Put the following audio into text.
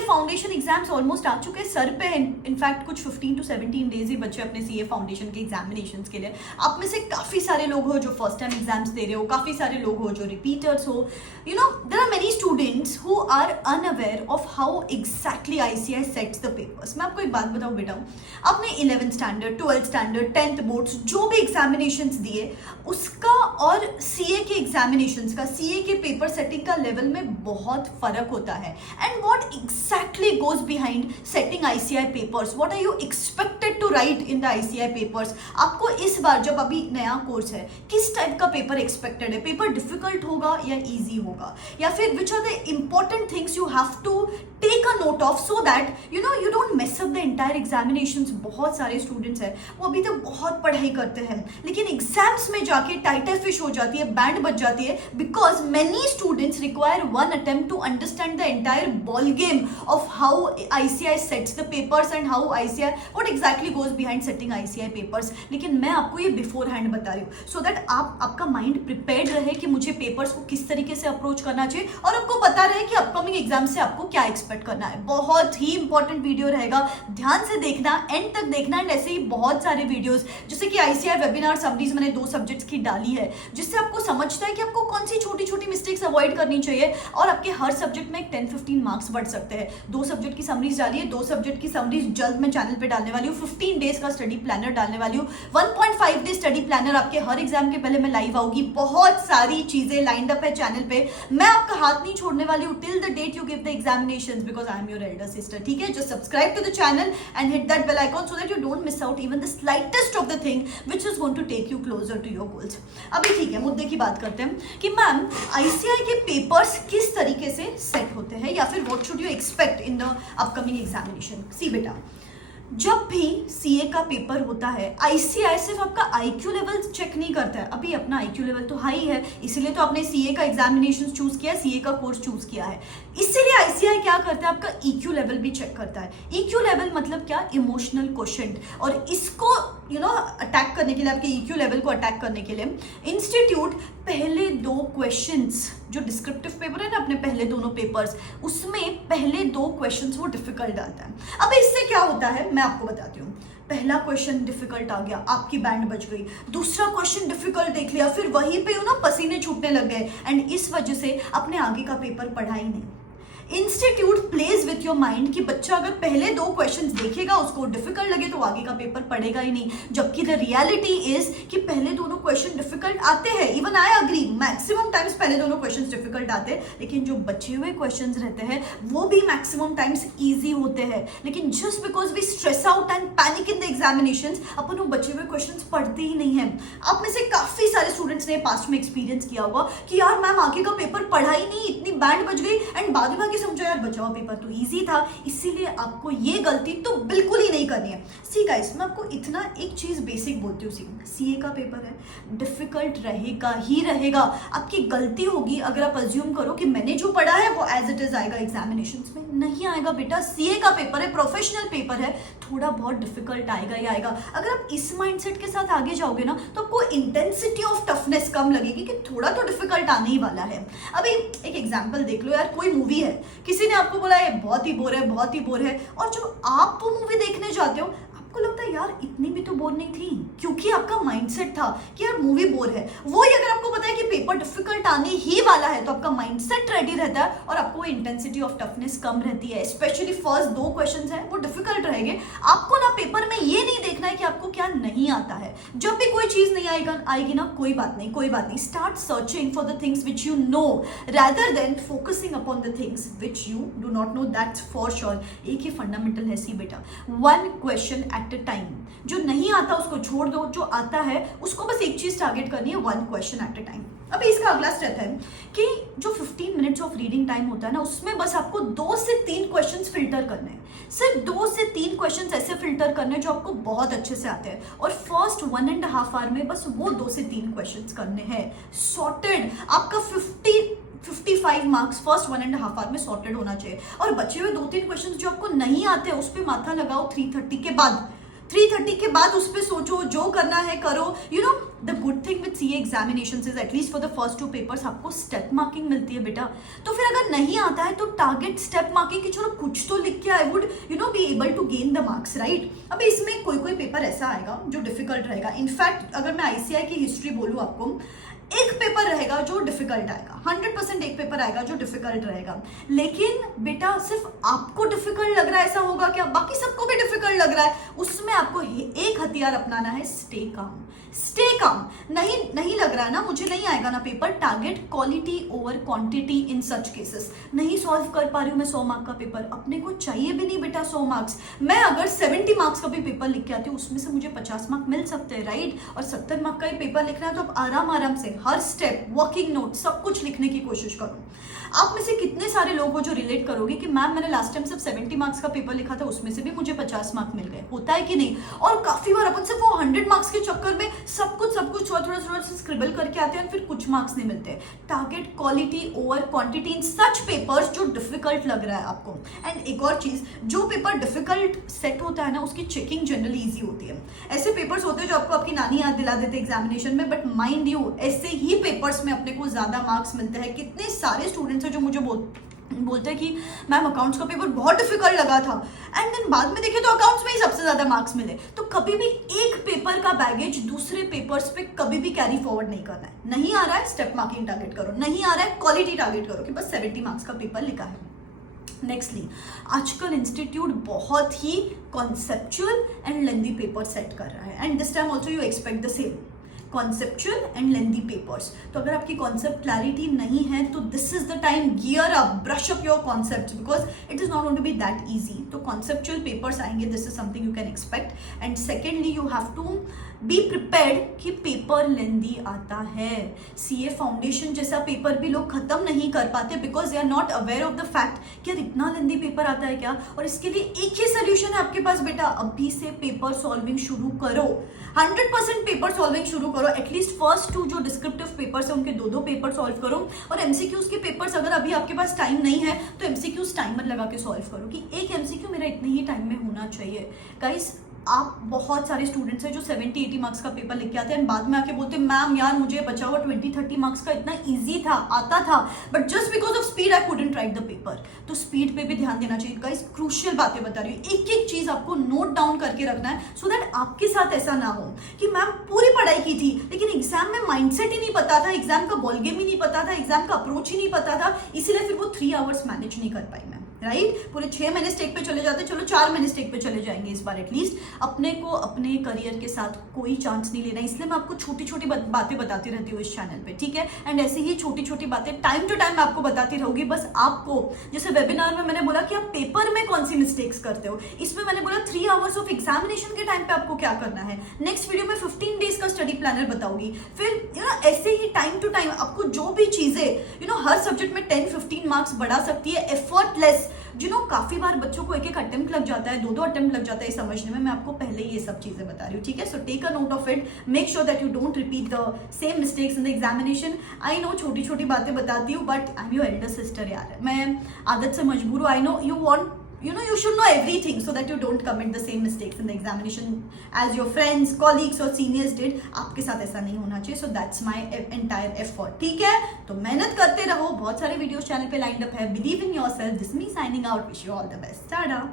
Foundation exams almost आ चुके हैं sir पे। इनफैक्ट कुछ 15 to 17 डेज ही बचे अपने सीए फाउंडेशन के एग्जामिनेशंस के लिए। आप में से काफ़ी सारे लोग हो जो फर्स्ट टाइम एग्जाम्स दे रहे हो, काफ़ी सारे लोग हो जो रिपीटर्स हो। You know there are many students who are unaware of how exactly ICAI sets the papers. मैं आपको एक बात बताऊँ बेटा, आपने 11th standard, 12th standard, 10th boards जो भी एग्जामिनेशंस दिए उसका और सीए के एग्जामिनेशंस का, सीए के पेपर सेटिंग का लेवल में बहुत फर्क होता है। And what exactly goes behind setting ICAI papers, what are you expected to write in the ICAI papers. आपको इस बार जब अभी नया कोर्स है, किस टाइप का पेपर एक्सपेक्टेड है? पेपर डिफिकल्ट होगा या ईजी होगा, या फिर which are the important things you have to take a note of so that you know you don't mess up the entire examinations. बहुत सारे स्टूडेंट्स हैं वो अभी तक बहुत पढ़ाई करते हैं लेकिन एग्जाम्स में जाके टाइटर फिश हो जाती है, बैंड बज जाती है, because many students require one attempt to understand the entire ball game of how ICAI sets the papers and how ICAI what exactly goes behind setting ICAI papers. लेकिन मैं आपको ये बिफोर हैंड बता रही हूँ सो दैट आपका mind prepared रहे कि मुझे पेपर्स को किस तरीके से अप्रोच करना चाहिए और आपको पता रहे कि अपकमिंग एग्जाम से आपको क्या एक्सपेक्ट करना है। बहुत ही इंपॉर्टेंट वीडियो रहेगा, ध्यान से देखना, एंड तक देखना। एंड ऐसे ही बहुत सारे वीडियोस जैसे कि आईसीआई वेबिनार समरीज मैंने 2 सब्जेक्ट्स की डाली है जिससे आपको समझता है कि आपको कौन सी छोटी छोटी मिस्टेक्स अवॉइड करनी चाहिए और आपके हर सब्जेक्ट में एक 10-15 मार्क्स बढ़ सकते हैं। 2 सब्जेक्ट की समरीज डाली है, 2 सब्जेक्ट की समरीज जल्द मैं चैनल पे डालने वाली हूँ। 15 डेज का स्टडी प्लानर डालने वाली हूँ, 1.5 डे स्टडी प्लानर आपके हर एग्जाम के पहले मैं लाइव आऊंगी। बहुत सारी चीजें लाइंड अप है चैनल पे, मैं आपका हाथ नहीं छोड़ने वाली हूँ till the date you give the examinations because I am your elder sister. ठीक है, just subscribe to the channel and hit that bell icon so that you don't miss out even the slightest of the thing which is going to take you closer to your goals. अभी ठीक है, मुद्दे की बात करते हैं कि ma'am ICI के पेपर्स किस तरीके से सेट होते हैं या फिर what should you expect in the upcoming examination. See बेटा, जब भी सीए का पेपर होता है आईसीआई सिर्फ आपका आईक्यू लेवल चेक नहीं करता है। अभी अपना आईक्यू लेवल तो हाई है, इसीलिए तो आपने सीए का एग्जामिनेशन चूज किया, सीए का कोर्स चूज किया है। इसीलिए आईसीआई क्या करता है, आपका ईक्यू लेवल भी चेक करता है। ईक्यू लेवल मतलब क्या, इमोशनल क्वोशंट। और इसको अटैक करने के लिए, आपके ईक्यू लेवल को अटैक करने के लिए इंस्टीट्यूट पहले 2 क्वेश्चंस जो डिस्क्रिप्टिव पेपर है ना, अपने पहले दोनों पेपर्स, उसमें पहले 2 क्वेश्चंस वो डिफिकल्ट डालता है। अब इससे क्या होता है मैं आपको बताती हूँ। पहला क्वेश्चन डिफिकल्ट आ गया, आपकी बैंड बज गई। दूसरा क्वेश्चन डिफिकल्ट देख लिया, फिर वहीं पे पसीने छूटने लग गए एंड इस वजह से अपने आगे का पेपर पढ़ा ही नहीं। Institute plays with your mind कि बच्चा अगर पहले 2 क्वेश्चंस देखेगा, उसको डिफिकल्ट लगे तो आगे का पेपर पढ़ेगा ही नहीं। जबकि द रियलिटी इज कि पहले दोनों क्वेश्चन डिफिकल्ट आते हैं। Even I agree, maximum times पहले दोनों क्वेश्चंस डिफिकल्ट आते हैं, लेकिन जो बचे हुए क्वेश्चंस रहते हैं वो भी मैक्सिमम टाइम्स इजी होते हैं। लेकिन just because we stress out and panic in the examinations, अपन वो बचे हुए क्वेश्चंस पढ़ते ही नहीं है। आप में से काफी सारे स्टूडेंट्स ने पास्ट में एक्सपीरियंस किया होगा कि यार मैम आगे का पेपर पढ़ा ही नहीं, इतनी बैंड बज गई एंड बाद में समझो यार बचा हुआ पेपर तो इजी था। इसीलिए आपको ये गलती तो बिल्कुल ही नहीं करनी है। सी गाइस, मैं आपको इतना एक चीज बेसिक बोलती हूँ, सीए का पेपर है, डिफिकल्ट रहेगा ही रहेगा। आपकी गलती होगी अगर आप अज्यूम करो कि मैंने जो पढ़ा है वो एज इट इज आएगा एग्जामिनेशंस में। नहीं आएगा बेटा, सीए का पेपर है, प्रोफेशनल पेपर है, थोड़ा बहुत डिफिकल्ट आएगा ही आएगा। अगर आप इस माइंडसेट के साथ आगे जाओगे ना तो आपको इंटेंसिटी ऑफ टफनेस कम लगेगी कि थोड़ा तो डिफिकल्ट आने ही वाला है। अभी एक एग्जांपल देख लो यार, कोई मूवी है, किसी ने आपको बोला ये बहुत ही बोर है, बहुत ही बोर है, और जब आप वो मूवी देखने जाते हो आपको लगता है यार इतनी भी तो बोर नहीं थी, क्योंकि आपका माइंडसेट था कि यार मूवी बोर है। वो ही अगर आपको पता है कि पेपर डिफिकल्ट आने ही वाला है तो आपका माइंडसेट रेडी रहता है और आपको इंटेंसिटी ऑफ टफनेस कम रहती है। स्पेशली फर्स्ट 2 क्वेश्चंस हैं वो डिफिकल्ट रहेंगे। आपको ना पेपर में ये नहीं देखना है कि आपको क्या नहीं आता है। जब भी कोई चीज नहीं आएगी ना, कोई बात नहीं, start searching for the things which you know rather than focusing upon the things which you do not know, that's for sure। एक ही फंडामेंटल है सी बेटा, 1 क्वेश्चन एट अ टाइम। जो नहीं आता उसको छोड़ दो, जो आता है उसको बस एक चीज टारगेट करनी है, 1 क्वेश्चन एट अ टाइम। अभी इसका अगला स्टेप है कि जो 15 मिनट्स ऑफ रीडिंग टाइम होता है ना, उसमें बस आपको 2 से 3 क्वेश्चंस फिल्टर करने हैं। सिर्फ 2 से 3 क्वेश्चंस ऐसे फिल्टर करने हैं जो आपको बहुत अच्छे से आते हैं, और फर्स्ट 1.5 आवर में बस वो 2 से 3 क्वेश्चंस करने हैं। सॉर्टेड, आपका 55 मार्क्स फर्स्ट 1.5 आवर में सॉर्टेड होना चाहिए। और बचे हुए 2-3 क्वेश्चंस जो आपको नहीं आते उस पर माथा लगाओ 3:30 के बाद। 3:30 के बाद उस पर सोचो, जो करना है करो। You know the good thing with CA examinations is at least for the first 2 papers आपको स्टेप मार्किंग मिलती है बेटा। तो फिर अगर नहीं आता है तो टारगेट स्टेप मार्किंग की, चलो कुछ तो लिख के I would be able to gain the marks, right. अब इसमें कोई कोई पेपर ऐसा आएगा जो डिफिकल्ट रहेगा। इनफैक्ट अगर मैं आईसीआई की हिस्ट्री बोलूँ आपको, एक पेपर रहेगा जो डिफिकल्ट आएगा, 100% एक पेपर आएगा जो डिफिकल्ट रहेगा। लेकिन बेटा सिर्फ आपको डिफिकल्ट लग रहा है ऐसा होगा क्या? बाकी सबको भी डिफिकल्ट लग रहा है। उसमें आपको एक हथियार अपनाना है, स्टे काम। Stay calm. नहीं लग रहा है ना, मुझे नहीं आएगा ना paper, target quality over quantity in such cases. नहीं सॉल्व कर पा रही हूँ मैं 100 मार्क का पेपर, अपने को चाहिए भी नहीं बेटा 100 मार्क्स। मैं अगर 70 मार्क्स का भी पेपर लिख के आती हूँ, उसमें से मुझे 50 मार्क मिल सकते हैं, राइट। और 70 मार्क का ही पेपर लिखना है तो आप आराम से हर स्टेप, वर्किंग नोट, सब कुछ लिखने की कोशिश करो। आप में से कितने सारे लोग हो जो रिलेट करोगे कि मैम मैंने लास्ट टाइम सिर्फ 70 मार्क्स का पेपर लिखा था, उसमें से भी मुझे 50 मार्क मिल गए। होता है कि नहीं? और काफी बार अपन सिर्फ वो 100 मार्क्स के चक्कर में सब कुछ थोड़ा स्क्रिबल करके आते हैं, फिर कुछ मार्क्स नहीं मिलते। Target quality over quantity in such papers जो डिफिकल्ट लग रहा है आपको। एंड एक और चीज, जो पेपर डिफिकल्ट सेट होता है ना, उसकी चेकिंग जनरली ईजी होती है। ऐसे पेपर्स होते हैं जो आपको आपकी नानी याद दिला देते हैं एग्जामिनेशन में, बट माइंड यू ऐसे ही पेपर्स में अपने को ज्यादा मार्क्स मिलते हैं। कितने सारे स्टूडेंट्स हैं जो मुझे बोलते हैं कि मैम अकाउंट्स का पेपर बहुत डिफिकल्ट लगा था, एंड देन बाद में देखे तो अकाउंट्स में ही सबसे ज्यादा मार्क्स मिले। तो कभी भी एक पेपर का बैगेज दूसरे पेपर्स पे कभी भी कैरी फॉरवर्ड नहीं करना है। नहीं आ रहा है स्टेप मार्किंग टारगेट करो, नहीं आ रहा है क्वालिटी टारगेट करो कि बस 70 मार्क्स का पेपर लिखा है। नेक्स्टली, आजकल इंस्टीट्यूट बहुत ही conceptual and lengthy paper set कर रहा है, and this time also you expect the same, conceptual and lengthy papers. तो अगर आपकी कॉन्सेप्ट क्लैरिटी नहीं है तो this is the time, gear up, brush up your concept, because it is not going to be that easy. तो conceptual papers आएंगे, this is something you can expect. And secondly, you have to be prepared कि paper लेंदी आता है। CA foundation जैसा paper भी लोग खत्म नहीं कर पाते because they are not aware of the fact कि यार इतना लेंदी पेपर आता है क्या। और इसके लिए एक ही सोल्यूशन है आपके पास बेटा, अभी से पेपर सॉल्विंग शुरू करो। 100% पेपर सॉल्विंग शुरू करो। एटलीस्ट फर्स्ट 2 जो डिस्क्रिप्टिव पेपर्स है उनके 2 पेपर सॉल्व करो। और एमसीक्यूज के पेपर्स अगर अभी आपके पास टाइम नहीं है तो एमसीक्यूज टाइमर लगा के सॉल्व करो कि एक एमसीक्यू मेरा इतने ही टाइम में होना चाहिए। गाइस, आप बहुत सारे स्टूडेंट्स हैं जो 70-80 मार्क्स का पेपर लिख के आते हैं, बाद में आके बोलते हैं मैम यार मुझे बचा हुआ 20-30 मार्क्स का इतना इजी था, आता था, but just because of speed I couldn't right the paper. तो स्पीड पे भी ध्यान देना चाहिए गाइस। क्रूशियल बातें बता रही हूँ, एक एक चीज आपको नोट डाउन करके रखना है सो दैट आपके साथ ऐसा ना हो कि मैम पूरी पढ़ाई की थी लेकिन एग्जाम में माइंडसेट ही नहीं पता था, एग्जाम का बॉल गेम ही नहीं पता था, एग्जाम का अप्रोच ही नहीं पता था, इसीलिए फिर वो 3 आवर्स मैनेज नहीं कर पाई मैम, राइट। पूरे 6 महीने स्टेक पे चले जाते, चलो 4 महीने स्टेक पे चले जाएंगे इस बार। एटलीस्ट अपने को अपने करियर के साथ कोई चांस नहीं लेना, इसलिए मैं आपको छोटी छोटी बातें बताती रहती हूँ इस चैनल पे, ठीक है। एंड ऐसे ही छोटी छोटी बातें टाइम टू टाइम आपको बताती रहूंगी। बस आपको, जैसे वेबिनार में मैंने बोला कि आप पेपर में कौन सी मिस्टेक्स करते हो, इसमें मैंने बोला 3 आवर्स ऑफ एग्जामिनेशन के टाइम पे आपको क्या करना है। नेक्स्ट वीडियो में 15 डेज का स्टडी प्लानर बताऊंगी। फिर ऐसे ही टाइम टू टाइम आपको जो भी चीजें हर सब्जेक्ट में 10-15 मार्क्स बढ़ा सकती है एफर्टलेस। काफी बार बच्चों को एक अटेम्प्ट लग जाता है, 2 अटेम्प्ट लग जाता है समझने में। मैं आपको पहले ही ये सब चीजें बता रही हूँ, ठीक है। So take a note of it, make sure that you don't repeat the same mistakes in the examination. I know छोटी छोटी बातें बताती हूँ, but I am your elder sister यार, मैं आदत से मजबूर हूँ। I know you want you should know everything so that you don't commit the same mistakes in the examination as your friends, colleagues or seniors did. आपके साथ ऐसा नहीं होना चाहिए। So that's my entire effort, ठीक है। तो मेहनत करते रहो, बहुत सारे वीडियोस चैनल पे लाइंड अप है। Believe in yourself. This is me signing out. Wish you all the best. Tata.